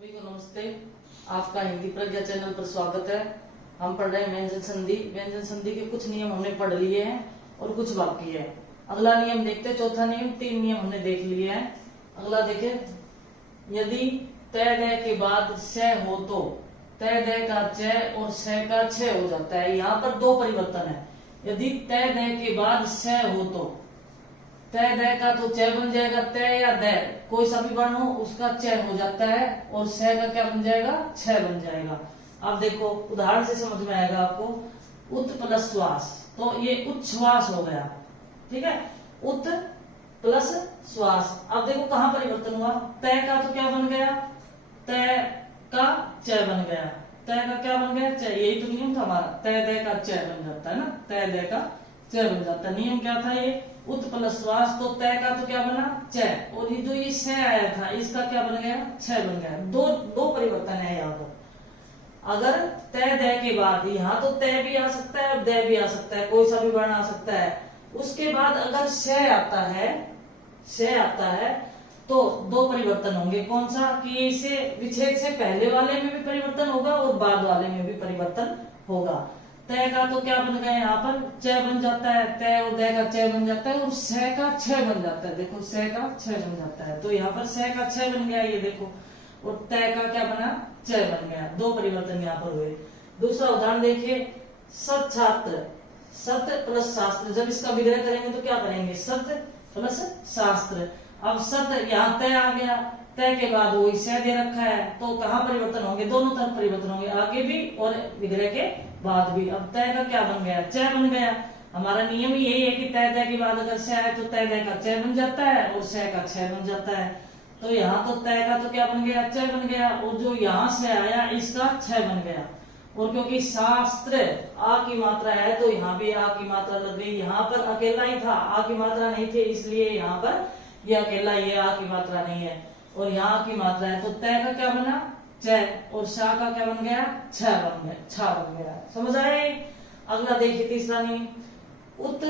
सभी को नमस्ते। आपका हिंदी प्रज्ञा चैनल पर स्वागत है। हम पढ़ रहे हैं व्यंजन संधि। व्यंजन संधि के कुछ नियम हमने पढ़ लिए हैं और कुछ बाकी है। अगला नियम देखते हैं। चौथा नियम, 3 नियम हमने देख लिए हैं। अगला देखें, यदि तय दय के बाद स हो तो तय दय का च और स का छ हो जाता है। यहाँ पर 2 परिवर्तन है। यदि तय दय के बाद स हो तो तय दय का तो च बन जाएगा, तय या दय कोई सा भी वर्ण हो उसका च हो जाता है और स का क्या बन जाएगा, छ बन जाएगा। अब देखो उदाहरण से समझ में आएगा आपको। उत प्लस श्वास, तो ये उच्छ्वास हो गया, ठीक है। उत प्लस श्वास। अब देखो कहाँ परिवर्तन हुआ। तय का तो क्या बन गया, तय का च बन गया। तय का क्या बन गया, च। यही तो नियम था हमारा, तय दय का च बन जाता है ना, तय दय का च बन जाता है। नियम क्या था ये, उत प्लस श्वास, तो तय का तो क्या बना, च, और ये जो ये स आया था इसका क्या बन गया, छ बन गया। दो परिवर्तन है यहाँ पर। अगर तय दय के बाद, यहाँ तो तय भी आ सकता है और दय भी आ सकता है, कोई सा भी वर्ण आ सकता है। उसके बाद अगर स आता है, स आता है तो 2 परिवर्तन होंगे। कौन सा, कि इसे विच्छेद से पहले वाले में भी परिवर्तन होगा और बाद वाले में भी परिवर्तन होगा। तय का तो क्या बन गया, यहाँ पर च बन जाता है, तय और दय का च बन जाता है और स का छ बन जाता है। देखो स का छ बन जाता है, तो यहाँ पर स का छ बन गया, ये देखो। और तय का क्या बना, च बन गया। 2 परिवर्तन यहाँ पर हुए। दूसरा उदाहरण देखिए, सत छात्र, सत प्लस शास्त्र। जब इसका विग्रह करेंगे तो क्या करेंगे, सत प्लस शास्त्र। अब सत, यहाँ तय आ गया, तय के बाद वही स दे रखा है, तो कहाँ परिवर्तन होंगे, दोनों तरफ परिवर्तन होंगे, आगे भी और विग्रह के बाद भी। अब तय का क्या बन गया, च बन गया। हमारा नियम यही है कि तय दय के बाद अगर स आए तो तय दय का च बन जाता है और स का छ बन जाता है। तो यहाँ तो तय का तो क्या बन गया, च बन गया, और जो यहाँ से आया इसका छ बन गया। और क्योंकि शास्त्र आ की मात्रा है तो यहाँ भी आ की मात्रा लग गई। यहाँ पर अकेला ही था, आ की मात्रा नहीं थी, इसलिए यहाँ पर ये अकेला, ये आ की मात्रा नहीं है और यहाँ की मात्रा है। तो तय का क्या बना, च, और शा का क्या बन गया, छ बन गया, छा बन गया। समझ आए। अगला देखिए तीसरा नियम, उत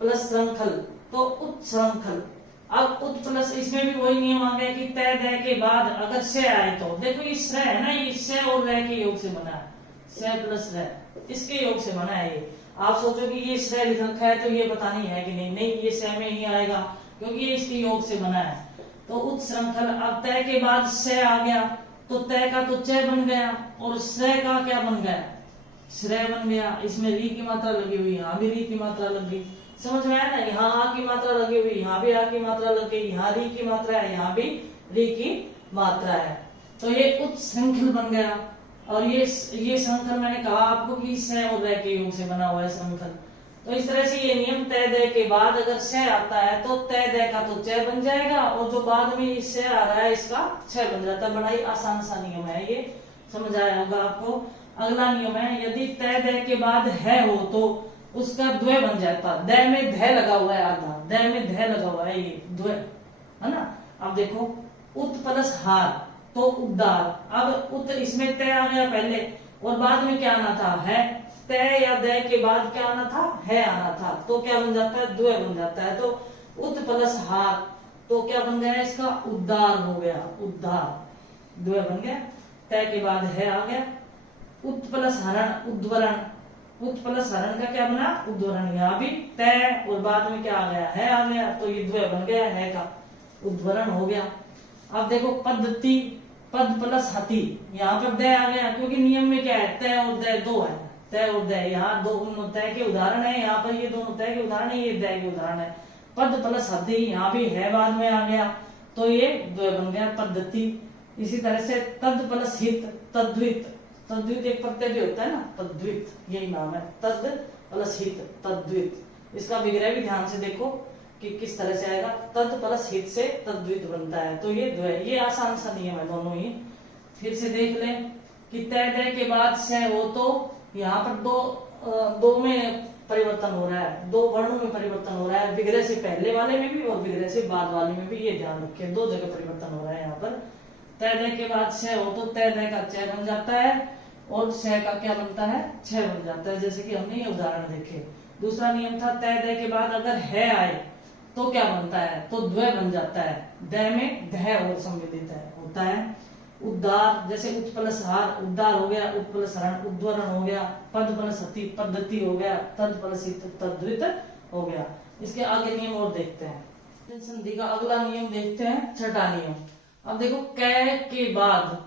प्लस श्रृंखल, तो उत्श्रंखल। अब उत प्लस, इसमें भी वही नियम आ गया कि तय दय के बाद अगर स आए तो देखो ये स है ना, ये स और र के योग से बना है, स प्लस र, इसके योग से बना है ये। आप सोचो कि ये स लिख रखा है तो ये बतानी है कि नहीं, नहीं ये स में ही आएगा क्योंकि ये इसके योग से बना है। तो उत्श्रंखल। अब तय के बाद स आ गया तो तय का तो च बन गया और स का क्या बन गया, श्रेय बन गया। इसमें री की मात्रा लगी हुई, यहाँ भी री की मात्रा लग गई। समझ में आया ना, यहाँ आ की मात्रा लगी हुई, यहाँ भी आ की मात्रा लग गई, यहाँ री की मात्रा है, यहाँ भी री की मात्रा है। तो ये उत्श्रंखल बन गया। और ये श्रृंखल मैंने कहा आपको कि स और र के योग से बना हुआ है श्रृंखल। तो इस तरह से ये नियम, तय दय के बाद अगर स आता है तो तय दय का तो च बन जाएगा और जो बाद में स आ रहा है इसका छ बन जाता है। बड़ा ही आसान सा नियम है ये, समझ आया होगा आपको। अगला नियम है, यदि तय दय के बाद है हो तो उसका द्वय बन जाता। दय में ध लगा हुआ है, आधा दय में ध लगा हुआ है, ये द्वय है ना। अब देखो उत प्लस हार, तो उद्धार। अब उत, इसमें तय आ गया पहले और बाद में क्या आना था, है। तय या दय के बाद क्या आना था, है आना था, तो क्या बन जाता है, द्वय बन जाता है। तो उत प्लस हार, तो क्या बन गया इसका, उद्धार हो गया, उद्धार, द्वय बन गया। तय के बाद है आ गया। उत प्लस हरण, उद्वरण। उत प्लस हरण का क्या बना, उद्वरण। यहाँ भी तय और बाद में क्या आ गया, है आ गया, तो ये द्वय बन गया, है का उद्वरण हो गया। अब देखो पद्धति, पद प्लस हति, यहाँ पर दय आ गया क्योंकि नियम में क्या है, तय और दय 2 है, तय और दय। यहाँ दोनों तय के उदाहरण है, यहाँ पर ये दोनों तय के उदाहरण है, ये दय के उदाहरण है। पद प्लस हति, यहाँ भी है बाद में आ गया, तो ये द्वय बन गया, पद्धति। इसी तरह से तद प्लस हित, तद्वित। तद्वित एक प्रत्यय भी होता है ना, तद्वित, यही नाम है, तद प्लस हित, तद्वित। इसका विग्रह भी ध्यान से देखो कि किस तरह से आएगा, तद प्लस हित से तद्वित बनता है, तो ये द्वय। ये आसान सा नियम है दोनों ही। फिर से देख लें कि तय दय के बाद स हो तो यहाँ पर दो में परिवर्तन हो रहा है, 2 वर्णों में परिवर्तन हो रहा है, विग्रह से पहले वाले में भी और विग्रह से बाद वाले में भी। ये ध्यान रखें, 2 जगह परिवर्तन हो रहा है यहाँ पर। तय दय के बाद स हो तो तय दय का च बन जाता है और स का क्या बनता है, छ बन जाता है, जैसे कि हमने ये उदाहरण देखे। दूसरा नियम था, तय दय के बाद अगर है आए तो क्या बनता है, तो द्वय बन जाता है। दय में ध और संवेदित है होता है। उद्धार, जैसे उत प्लस हार उद्धार हो गया, उत प्लस हरण उद्वरण हो गया, पद प्लस हति पद्धति हो गया, तद प्लस तद्धित हो गया। इसके आगे नियम और देखते हैं। संधि का अगला नियम देखते हैं, छठा नियम। अब देखो कै के बाद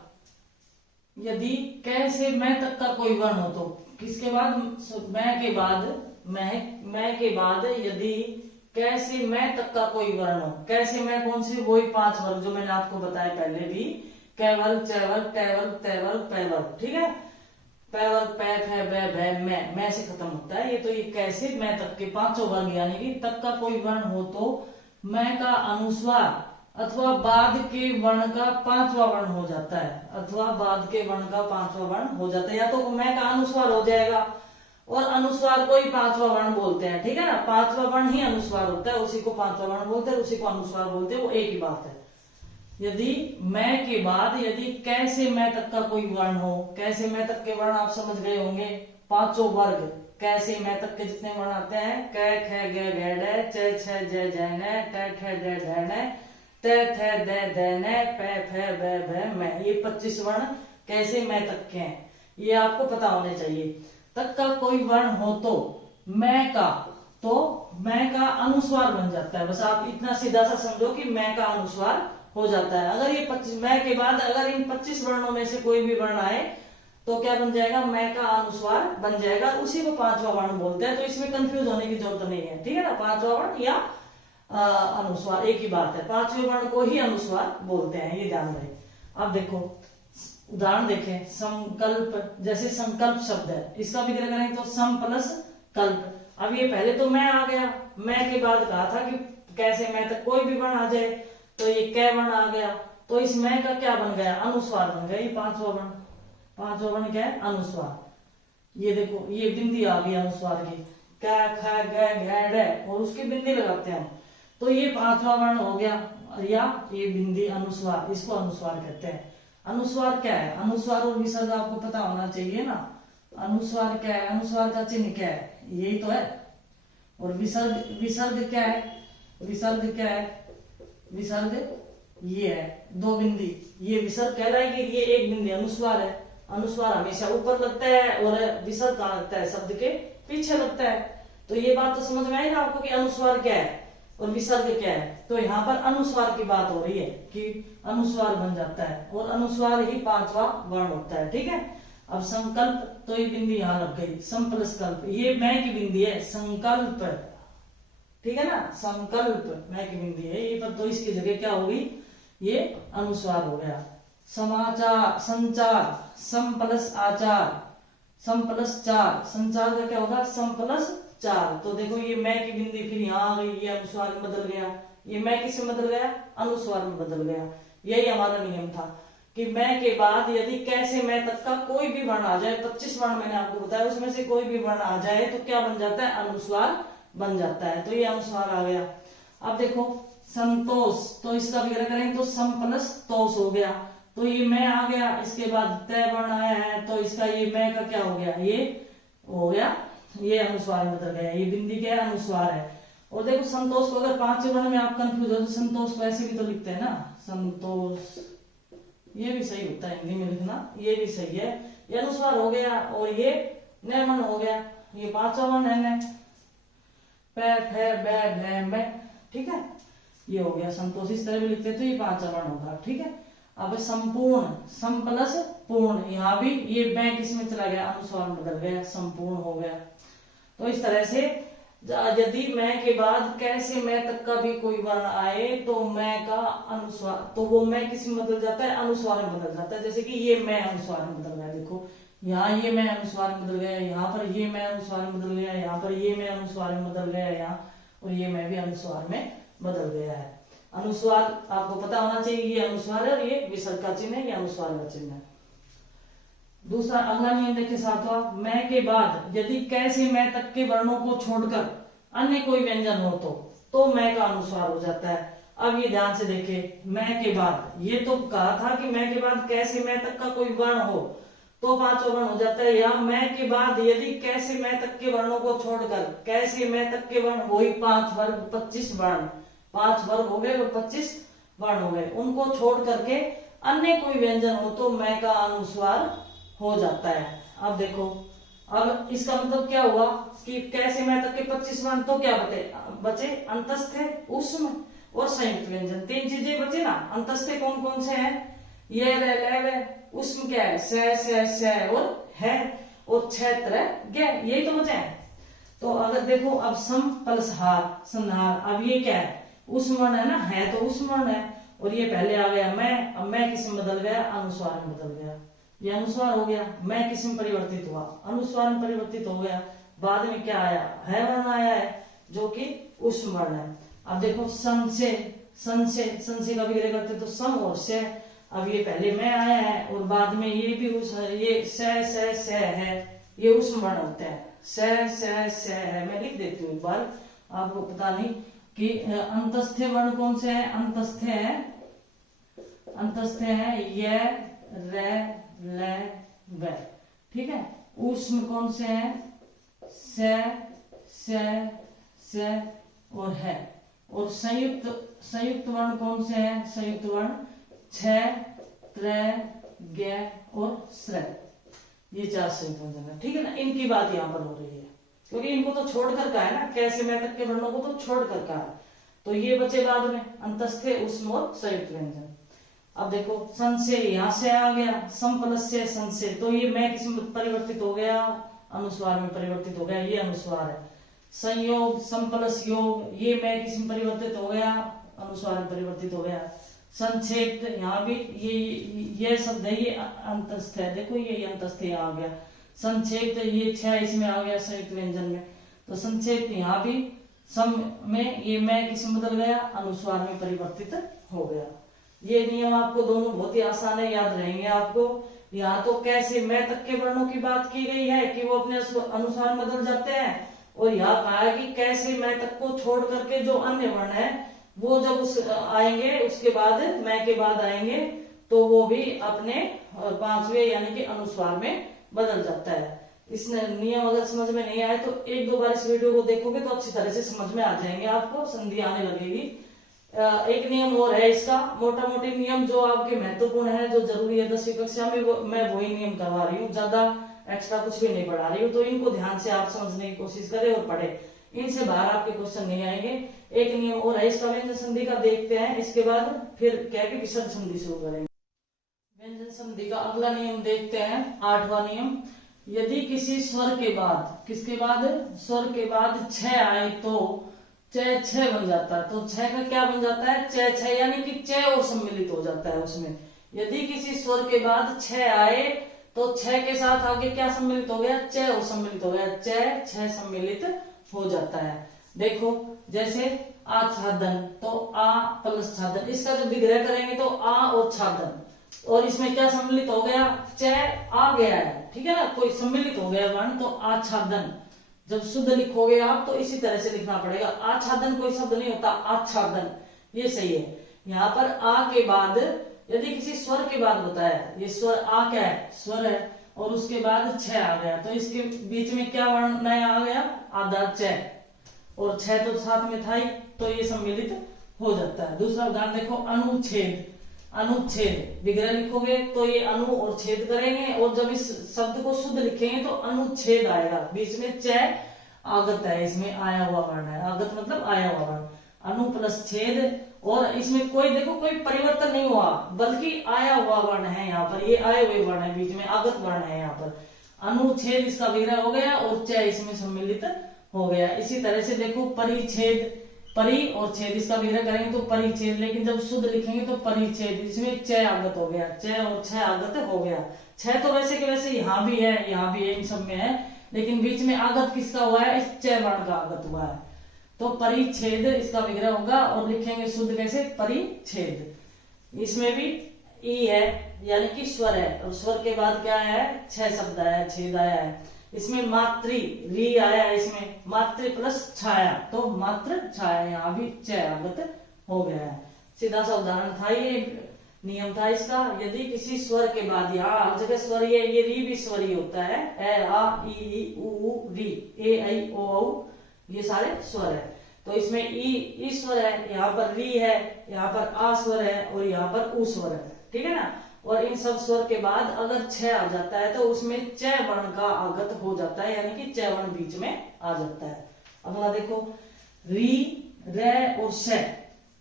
यदि कै से मैं तक का कोई वर्ण हो तो किसके बाद, मैं के बाद, मैं के बाद यदि कै से मैं तक का कोई वर्ण हो। कै से मैं कौन से, वही 5 वर्ग जो मैंने आपको बताया पहले भी, कै वर्ग, चै वर्ग, टै वर्ग, तै वर्ग, पै वर्ग, ठीक है। पै वर्ग पै फै बै भै मैं से खत्म होता है ये। तो ये कैसे मैं तक के 5 वर्ग यानी कि तक का कोई वर्ण हो तो मैं का अनुस्वार अथवा बाद के वर्ण का 5वां वर्ण हो जाता है, अथवा बाद के वर्ण का 5वां वर्ण हो जाता है। या तो मैं का अनुस्वार हो जाएगा, और अनुस्वार को ही 5वां वर्ण बोलते हैं, ठीक है ना। 5वां वर्ण ही अनुस्वार होता है, उसी को 5वां वर्ण बोलते हैं, उसी को अनुस्वार बोलते हैं, वो एक ही बात है। यदि मैं के बाद यदि कै से मैं तक का कोई वर्ण हो, कै से मैं तक के वर्ण आप समझ गए होंगे, 5 वर्ग कै से मैं तक के जितने वर्ण आते हैं, कै ख ग घ ड च छ ज ज न ट ठ ड ढ न त थ द ध न प फ ब भ म, ये 25 वर्ण कैसे मैं तक के हैं, ये आपको पता होने चाहिए। तक का कोई वर्ण हो तो मैं का अनुस्वार बन जाता है। बस आप इतना सीधा सा समझो कि मैं का अनुस्वार हो जाता है। अगर ये 25 मैं के बाद अगर इन 25 वर्णों में से कोई भी वर्ण आए तो क्या बन जाएगा, मैं का अनुस्वार बन जाएगा, उसी को 5वां वर्ण बोलते हैं। तो इसमें कंफ्यूज होने की जरूरत नहीं है, ठीक है ना। 5वां वर्ण या अनुस्वार एक ही बात है, 5वें वर्ण को ही अनुस्वार बोलते हैं, ये ध्यान रहे। अब देखो उदाहरण देखें, संकल्प, जैसे संकल्प शब्द है, इसका विग्रह करें तो सम प्लस कल्प। अब ये पहले तो मैं आ गया, मैं के बाद कहा था कि कैसे मैं तक कोई भी वर्ण आ जाए, तो ये कै वर्ण आ गया, तो इस मैं का क्या बन गया, अनुस्वार बन गया। ये 5वां वर्ण, 5वां वर्ण क्या है, अनुस्वार। ये देखो ये बिंदी आ गई अनुस्वार की, क ख ग घ ड, और उसकी बिंदी लगाते हैं, तो ये 5वां वर्ण हो गया। या ये बिंदी अनुस्वार, इसको अनुस्वार कहते हैं। अनुस्वार क्या है, अनुस्वार और विसर्ग आपको पता होना चाहिए ना। अनुस्वार क्या है, अनुस्वार का चिन्ह क्या है, यही तो है। और विसर्ग क्या है, विसर्ग क्या है, विसर्ग ये है 2 बिंदी, ये विसर्ग कहलाएगी, ये एक बिंदी अनुस्वार है। अनुस्वार हमेशा ऊपर लगता है और विसर्ग कहाँ लगता है, शब्द के पीछे लगता है। तो ये बात तो समझ में आई ना आपको कि अनुस्वार क्या है और विसर्ग क्या है। तो यहाँ पर अनुस्वार की बात हो रही है कि अनुस्वार बन जाता है, और अनुस्वार ही 5वां वर्ण होता है, ठीक है। अब संकल्प, तो ये बिंदी यहाँ लग गई, सम प्लस कल्प, ये मैं की बिंदी है, संकल्प, ठीक है ना, संकल्प मैं की बिंदी है ये पर, तो इसकी जगह क्या होगी, ये अनुस्वार हो गया। समाचार, संचार, सम प्लस आचार, सम प्लस चार, संचार का क्या होगा, सम प्लस 4। तो देखो ये मैं की बिंदी फिर यहाँ आ गई, ये अनुस्वार में बदल गया, ये मैं किससे बदल गया, अनुस्वार में बदल गया। यही हमारा नियम था कि मैं के बाद यदि कैसे मैं तक का कोई भी वर्ण आ जाए, 25 वर्ण मैंने आपको बताया, उसमें से कोई भी वर्ण आ जाए तो क्या बन जाता है, अनुस्वार बन जाता है। तो ये अनुस्वार आ गया। अब देखो संतोष, तो इसका विग्रह करेंगे तो सम प्लस तोष हो गया, तो ये मैं आ गया, इसके बाद तय वर्ण आया है, तो इसका ये मैं का क्या हो गया, ये हो गया, ये अनुस्वार में बदल गया, ये बिंदी क्या है, अनुस्वार है। और देखो संतोष को अगर 5 वर्ण में आप कंफ्यूज हो तो संतोष को ऐसे भी तो लिखते हैं ना, संतोष, ये भी सही होता है हिंदी में लिखना, ये भी सही है, ये अनुस्वार हो गया। और ये नय वर्ण हो गया, ये 5वां वर्ण है न, पै फै बै भै मै, ठीक है, ये हो गया संतोष। इस तरह भी लिखते हैं तो ये 5वां वर्ण होगा, ठीक है। अब संपूर्ण, सम प्लस पूर्ण, यहाँ भी ये मैं किस में चला गया, अनुस्वार में बदल गया, संपूर्ण हो गया। तो इस तरह से यदि मैं के बाद कैसे मैं तक का भी कोई वर्ण आए तो मैं का अनुस्वार, तो वो मैं किस में बदल जाता है, अनुस्वार में बदल जाता है। जैसे कि ये मैं अनुस्वार में बदल गया, देखो यहाँ ये मैं अनुस्वार में बदल गया, यहाँ पर ये मैं अनुस्वार में बदल गया, यहाँ पर ये मैं अनुस्वार में बदल गया, यहाँ और ये मैं भी अनुस्वार में बदल गया है। अनुस्वार आपको पता होना चाहिए, ये अनुस्वार है और ये विसर्ग का चिन्ह है, ये अनुस्वार का चिन्ह है। दूसरा अगला नियम देखिए 7वां, मैं के बाद यदि कैसे मैं तक के वर्णों को छोड़कर अन्य कोई व्यंजन हो तो मैं का अनुस्वार हो जाता है। अब ये ध्यान से देखिए, मैं के बाद, ये तो कहा था कि मैं के बाद कैसे मैं तक का कोई वर्ण हो तो 5वां वर्ण हो जाता है। या मैं के बाद यदि कैसे मैं तक के वर्णों को छोड़कर, कैसे मैं तक के वर्ण वही 5 वर्ग 25 वर्ण, 5 वर्ग हो गए और 25 वर्ण हो गए, उनको छोड़ करके अन्य कोई व्यंजन हो तो मैं का अनुस्वार हो जाता है। अब देखो, अब इसका मतलब क्या हुआ कि कैसे मैं तक के 25 वर्ण, तो क्या बचे अंतस्थ, ऊष्म और संयुक्त व्यंजन, 3 चीजें बचे ना। अंतस्थ कौन कौन से हैं, ये रे ले वे, ऊष्म क्या है से और है, और क्षेत्र गे, यही तो बचे हैं। तो अगर देखो अब सम प्लस हार संहार, अब ये क्या है, ऊष्म वर्ण है ना, है तो ऊष्म वर्ण है, और ये पहले आ गया मैं, अब मैं किस में बदल गया, अनुस्वार में बदल गया, ये अनुस्वार हो गया। मैं किस में परिवर्तित हुआ, अनुस्वार में परिवर्तित हो गया। बाद में क्या आया, है वर्ण आया है जो कि ऊष्म वर्ण है। अब देखो संशय का विग्रह करते तो सम और से, अब ये पहले मैं आया है और बाद में ये भी ये से है, ये ऊष्म वर्ण होते हैं, से है। मैं लिख देती हूँ एक बार, आपको पता नहीं कि अंतस्थ वर्ण कौन से हैं, अंतस्थ है ये रे ले वे, ठीक है। ऊष्म कौन से हैं, से और है। और संयुक्त वर्ण कौन से हैं, संयुक्त वर्ण छ त्रे गे और श्र, ये 4 संयुक्त व्यंजन है, ठीक है ना। इनकी बात यहाँ पर हो रही है क्योंकि इनको तो छोड़कर का है ना, कैसे मैं तक के वर्णों को तो छोड़कर का है, तो ये बचे बाद में अंतस्थ, ऊष्म और संयुक्त व्यंजन। अब देखो संशय यहाँ से आ गया, सम प्लस से संशय, तो ये मैं किस में परिवर्तित हो गया, अनुस्वार में परिवर्तित हो गया, ये अनुस्वार है। संयोग सम प्लस योग, ये मैं किस में परिवर्तित हो गया, अनुस्वार में परिवर्तित हो गया। संक्षेप, यहाँ भी ये शब्द है, ये अंतस्थ है, देखो ये अंतस्थ यहाँ आ गया। संक्षेप ये 6 इसमें आ गया संयुक्त व्यंजन में, तो संक्षेप यहाँ भी सम में ये मैं किस में बदल गया, अनुस्वार में परिवर्तित हो गया। ये नियम आपको दोनों बहुत ही आसान है, याद रहेंगे आपको। यहाँ तो कैसे मैं तक के वर्णों की बात की गई है कि वो अपने अनुसार बदल जाते हैं, और यहाँ कहा है कि कैसे मैं तक को छोड़ करके जो अन्य वर्ण है वो जब उस आएंगे, उसके बाद मैं के बाद आएंगे, तो वो भी अपने 5वें यानी कि अनुस्वार में बदल जाता है। इस नियम अगर समझ में नहीं आए तो 1-2 बार इस वीडियो को देखोगे तो अच्छी तरह से समझ में आ जाएंगे, आपको संधि आने लगेगी। एक नियम और है इसका, मोटा मोटी नियम जो आपके महत्वपूर्ण है, जो जरूरी है 10वीं कक्षा में, मैं वही नियम करवा रही हूँ, ज्यादा एक्स्ट्रा कुछ भी नहीं पढ़ा रही हूँ, तो इनको ध्यान से आप समझने की कोशिश करें और पढ़े, इनसे बाहर आपके क्वेश्चन नहीं आएंगे। एक नियम और है इसका, व्यंजन संधि का देखते हैं, इसके बाद फिर क्या कि विसर्ग संधि शुरू करेंगे। व्यंजन संधि का अगला नियम देखते हैं, 8वां नियम। यदि किसी स्वर के बाद, किसके बाद, स्वर के बाद 6 आए तो छ बन जाता है, तो 6 का क्या बन जाता है, छ यानी कि च और सम्मिलित हो जाता है उसमें। यदि किसी स्वर के बाद 6 आए तो 6 के साथ आगे क्या सम्मिलित हो गया, च और सम्मिलित हो गया, छ सम्मिलित हो जाता है। देखो जैसे आच्छादन, तो आ प्लस छादन, इसका जब विग्रह करेंगे तो आ और छादन, और इसमें क्या सम्मिलित हो गया, च आ गया है, ठीक है ना, कोई सम्मिलित हो गया वर्ण, तो आच्छादन। जब शुद्ध लिखोगे आप तो इसी तरह से लिखना पड़ेगा, आच्छादन कोई शब्द नहीं होता, आच्छादन, ये सही है। यहाँ पर आ के बाद यदि किसी स्वर के बाद बताया, ये स्वर आ क्या है, स्वर है, और उसके बाद 6 आ गया, तो इसके बीच में क्या वर्ण नया आ गया, आधा च, और 6 तो साथ में था ही, तो ये सम्मिलित हो जाता है। दूसरा उदाहरण देखो, अनुच्छेद, अनुच्छेद विग्रह लिखोगे तो ये अनु और छेद करेंगे, और जब इस शब्द को शुद्ध लिखेंगे तो अनुच्छेद आएगा, बीच में च आगत है, इसमें आया हुआ वर्ण है, आगत मतलब आया हुआ वर्ण, अनु प्लस छेद, और इसमें कोई देखो कोई परिवर्तन नहीं हुआ, बल्कि आया हुआ वर्ण है, यहाँ पर ये आए हुए वर्ण है, बीच में आगत वर्ण है, यहाँ पर अनुच्छेद इसका विग्रह हो गया और च इसमें सम्मिलित हो गया। इसी तरह से देखो परिच्छेद, परि और छेद इसका विग्रह करेंगे तो परिच्छेद, लेकिन जब शुद्ध लिखेंगे तो परिच्छेद, इसमें च आगत हो गया, च और छ आगत हो गया। 6 तो वैसे के वैसे यहाँ भी है, यहाँ भी है, इन सब में है, लेकिन बीच में आगत किसका हुआ है, इस च वर्ण का आगत हुआ है, तो परिच्छेद इसका विग्रह होगा, और लिखेंगे शुद्ध कैसे, परिच्छेद। इसमें भी ई है यानी कि स्वर है, और स्वर के बाद क्या है, 6 शब्द आया, छेद आया है, इसमें मातृ री आया है, इसमें मातृ प्लस छाया, तो मातृ छाया, यहाँ भी च आगत हो गया है। सीधा सा उदाहरण था, ये नियम था इसका। यदि किसी स्वर के बाद, यहाँ हर जगह स्वर ये री भी स्वर ही होता है, ए आ ई उ री, ए आई ओ औ, ये सारे स्वर है, तो इसमें ई स्वर है, यहाँ पर री है, यहाँ पर आ स्वर है, और यहाँ पर उ स्वर है, ठीक है ना। और इन सब स्वर के बाद अगर छ आ जाता है तो उसमें च वर्ण का आगत हो जाता है, यानी कि च वर्ण बीच में आ जाता है। अगला देखो, री, रे और श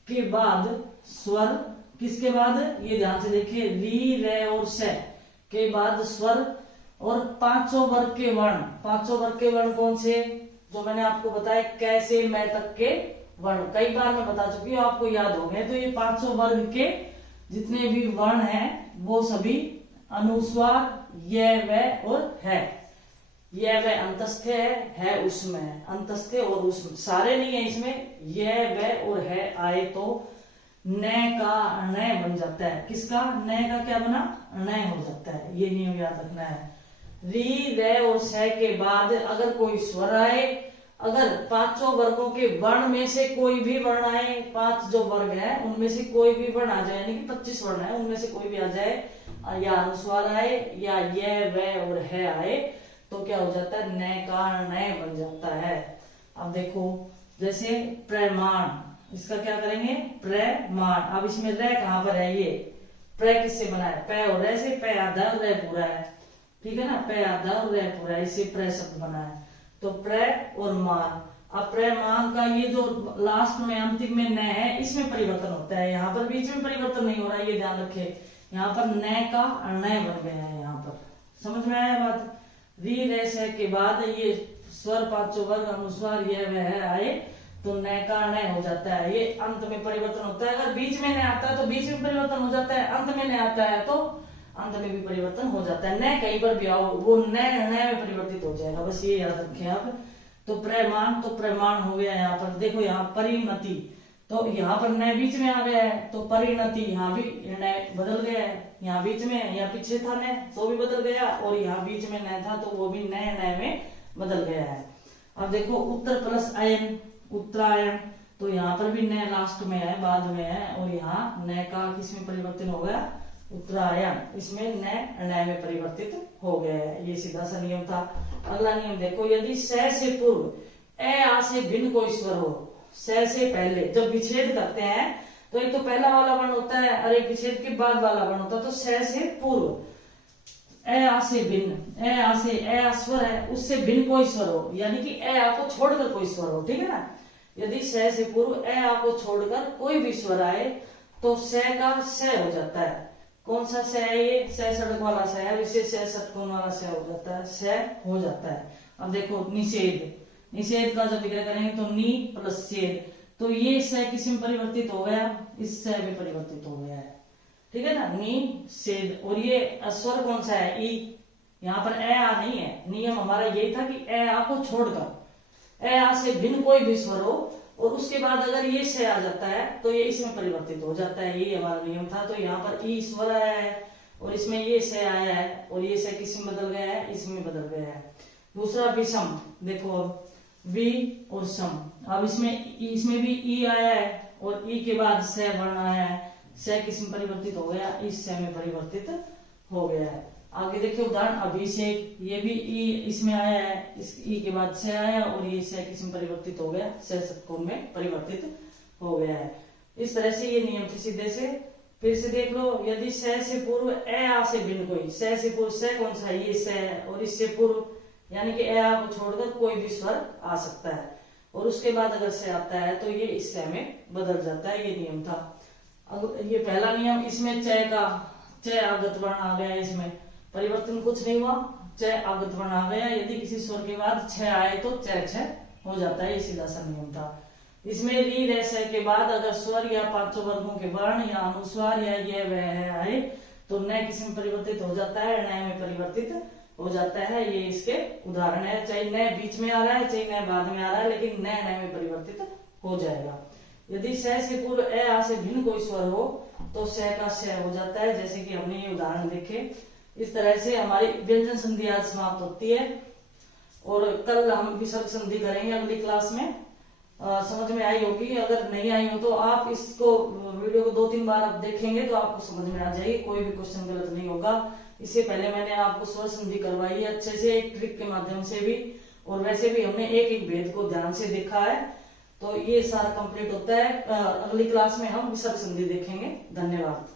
के बाद स्वर, किसके बाद, ये ध्यान से देखिए, री, रे और श के बाद स्वर और पांचों वर्ग के वर्ण। पांचों वर्ग के वर्ण कौन से, जो मैंने आपको बताया कैसे मैं तक के वर्ण, कई बार मैं बता चुकी हूँ, आपको याद हो गए। तो ये पांचों वर्ग के जितने भी वर्ण हैं वो सभी अनुस्वार य, व और है। यह व अंतस्थ है उसमें, अंतस्थ और उसमें, सारे नहीं है इसमें, यह व और है आए तो न का न बन जाता है। किसका, न का क्या बना, न हो जाता है। ये नियम याद रखना है। री, रे और स के बाद अगर कोई स्वर आए, अगर पांचों वर्गों के वर्ण में से कोई भी वर्ण आए, पांच जो वर्ग है उनमें से कोई भी वर्ण आ जाए, यानी कि 25 वर्ण है, उनमें से कोई भी आ जाए, या अनुस्वार आए या ये व और है आए, तो क्या हो जाता है, न का न बन जाता है। अब देखो, जैसे प्रमाण, इसका क्या करेंगे, प्रमाण। अब इसमें रे कहां पर है, ये प्र किससे बना है, प और रे से, प आधा रे पूरा है, ठीक है ना, प आधा और रे पूरा है, इससे प्र शब्द बना है। तो प्र और मान। अब प्रमाण का ये जो लास्ट में अंतिम में न है, इसमें परिवर्तन होता है, यहाँ पर बीच में परिवर्तन नहीं हो रहा है, ये ध्यान रखिए। यहाँ पर न का न बन गया है, यहाँ पर समझ में आया बात। री, रे, स के बाद ये स्वर पांचों वर्ग अनुस्वार ये वह आए तो न का न हो जाता है, ये अंत में परिवर्तन होता है। अगर बीच में न आता है तो बीच में परिवर्तन हो जाता है, अंत में न आता है तो अंत में भी परिवर्तन हो जाता है। न कहीं पर भी आओ वो न में परिवर्तित हो जाएगा, बस ये याद रखें आप। तो प्रमाण, तो प्रमाण हो गया। यहाँ पर देखो, यहाँ परिणति, तो यहाँ पर न बीच में आ गया है तो परिणति, यहाँ भी न बदल गया है, यहाँ बीच में, यहाँ पीछे था न तो भी बदल गया, और यहाँ बीच में न था तो वो भी न में बदल गया है। अब देखो, उत्तर प्लस अयन, उत्तरायण, तो यहाँ पर भी न लास्ट में है, बाद में है, और यहाँ न का किसमें परिवर्तन हो गया, उत्तरायण, इसमें न में परिवर्तित हो गया है। ये सीधा सा नियम था। अगला नियम देखो, यदि स से पूर्व ए आ से भिन्न कोई स्वर हो, स से पहले जब विच्छेद करते हैं तो एक तो पहला वाला वर्ण होता है और एक विच्छेद के बाद वाला वर्ण होता है। तो स से पूर्व ए आ से भिन्न, ए आ से, ए आ स्वर है, उससे भिन्न कोई स्वर हो, यानी कि ए आ को छोड़कर कोई स्वर हो, ठीक है ना। यदि स से पूर्व ए आ को छोड़कर कोई भी स्वर आए तो स का स हो जाता है। कौन सा स है, ये स सड़क वाला स है, विशेष स षटकोण वाला स हो जाता है, स हो जाता है। अब देखो, निषेध, निषेध का जब विग्रह करेंगे तो नी प्लस छेद, तो ये स किस में परिवर्तित हो गया, इस स में परिवर्तित हो गया है, ठीक है ना, नी छेद। और ये स्वर कौन सा है, ई, यहाँ पर ए आ नहीं है। नियम हमारा यही था कि ए आ को छोड़कर ए आ से भिन्न कोई भी स्वर हो और उसके बाद अगर ये से आ जाता है तो ये इसमें परिवर्तित हो जाता है, ये हमारा नियम था। तो यहाँ पर ई स्वर आया है और इसमें ये से आया है और ये से किस में बदल गया है, इसमें बदल गया है। दूसरा विषम, देखो अब वी और सम, अब इसमें भी ई आया है और ई के बाद से वर्ण आया है, से किस में परिवर्तित हो गया, इस से में परिवर्तित हो गया है। आगे देखिए उदाहरण अभिषेक, ये भी ई इसमें आया है, इस ई के बाद से आया और ये से किस में परिवर्तित हो गया, से षटकोण में परिवर्तित हो गया है। इस तरह से ये नियम थे सीधे से। फिर से देख लो, यदि से पूर्व ए आ से भिन्न कोई, से पूर्व से कौन सा, ये से है, और इससे पूर्व यानी कि ए आ को छोड़कर कोई भी स्वर आ सकता है, और उसके बाद अगर से आता है तो ये इस से में बदल जाता है, ये नियम था। अब ये पहला नियम, इसमें च का च आगत वर्ण आ गया, इसमें परिवर्तन कुछ नहीं हुआ, च आगत वर्ण आ गया। यदि किसी स्वर के बाद छ आए तो च हो जाता है, ये सीधा सा नियम था। इसमें री, रे, स के बाद अगर स्वर या पांचों वर्गों के वर्ण या अनुस्वार या ये वह है आए तो न किस में परिवर्तित हो जाता है, न में परिवर्तित हो जाता है। ये इसके उदाहरण है, चाहे न बीच में आ रहा है चाहे न बाद में आ रहा है, लेकिन न में परिवर्तित हो जाएगा। यदि से पूर्व ए आ से भिन्न कोई स्वर हो तो स का स हो जाता है, जैसे कि हमने ये उदाहरण देखे। इस तरह से हमारी व्यंजन संधि आज समाप्त होती है और कल हम विसर्ग संधि करेंगे अगली क्लास में। समझ में आई होगी, अगर नहीं आई हो तो आप इसको वीडियो को 2-3 बार आप देखेंगे तो आपको समझ में आ जाएगी, कोई भी क्वेश्चन गलत नहीं होगा। इससे पहले मैंने आपको स्वर संधि करवाई है अच्छे से, एक ट्रिक के माध्यम से भी, और वैसे भी हमने एक एक भेद को ध्यान से देखा है। तो ये सारा कंप्लीट होता है, अगली क्लास में हम विसर्ग संधि देखेंगे। धन्यवाद।